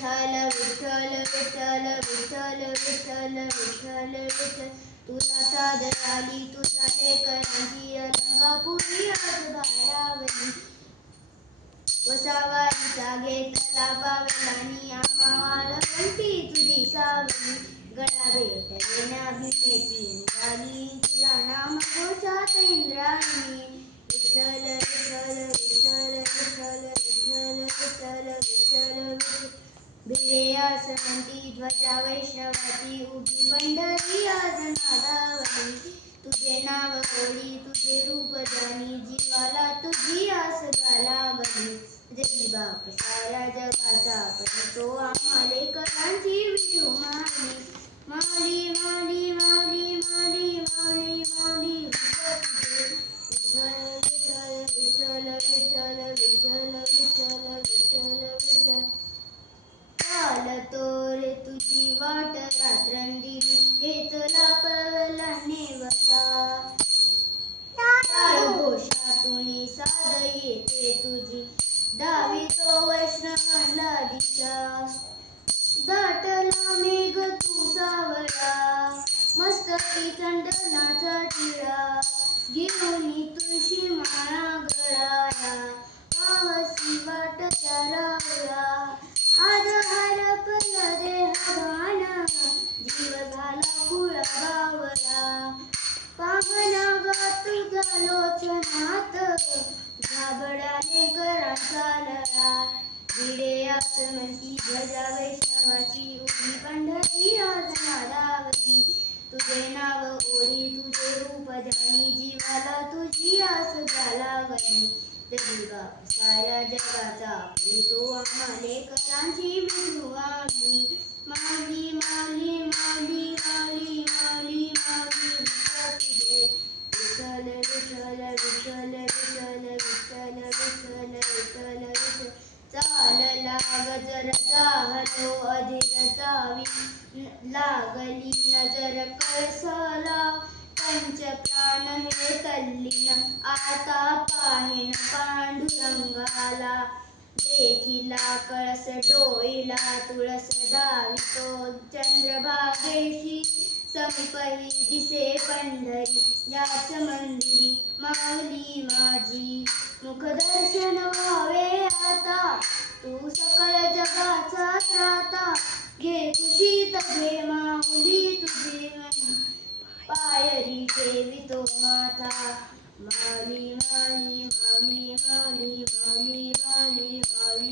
विठ्ठल विठ्ठल विठ्ठल विठ्ठल विठ्ठल विठ्ठल तुला सादर आली तुझ्या लेकरांची अलंकापुरी आज बारावली वसावारीचा घेतला पावलांनी आम्हाला कंठी तुझी सावली गळा भेट देण्या भीमेची निघाली तुझ्या नाम घोषात इंद्रायणी विठ्ठल विठ्ठल विठ्ठल विठ्ठल विठ्ठल विठ्ठल विठ्ठल विठ्ठल भिडे आसमंती ध्वजा वैष्णवाची उभी पंढरी आज नादावली तुझे नाव ओळी तुझे रूप जाणी जीवाला तुझी आस लागली जगी बाप साऱ्या जगाचा पण तो आम्हाले करांची विठू माली माली माली माली माली माली विठ्ठल विठ्ठल विठ्ठल विठ्ठल विठ्ठल विठ्ठल विठ्ठल चालतो रे तुझी वाट रात्रंदिनी घेतला पवला नेवता टाळ घोषातून साद येते तुझी दावितो वैष्णवांना दिशा दाटला मेघ तू सावळा मस्तकी चंदनाचा टिळा घेऊन तुळशी माळा गळाला पावसी वाट त्या रावळा आज हरपला देहभान जीव झाला कुळा बावळा पाहना गा तुझा लोचनात घाबरले करांचा लळा भिडे आसमंती ध्वजा वैष्णवाची उभी पंढरी आज नादावली तुझे नाव ओळी तुझे रूप जाणी जीवाला तुझी आस लागली जगी बाप साऱ्या जगाचा तो आम्हाले करांची विठू माली माली माली माली माली माली माली विठ्ठल विठ्ठल विठ्ठल विठ्ठल विठ्ठल विठ्ठल विठ्ठल विठ्ठल चालला गजर जाहलो अधीर जावी लागली नजर कळसला पंच प्राण हे तल्लीन आता पाहिन पांडुरंगाला देखिला कळस डोईला तुळस दावितो चंद्रभागेशी समीपही दिसे पंढरी याच मंदिरी माऊली माझी मुखदर्शन व्हावे आता तू सकळ जगाचा त्राता घे कुशीत घे माऊली तुझे पायरी ठेवितो माथा माली माली माली माली माली माली माली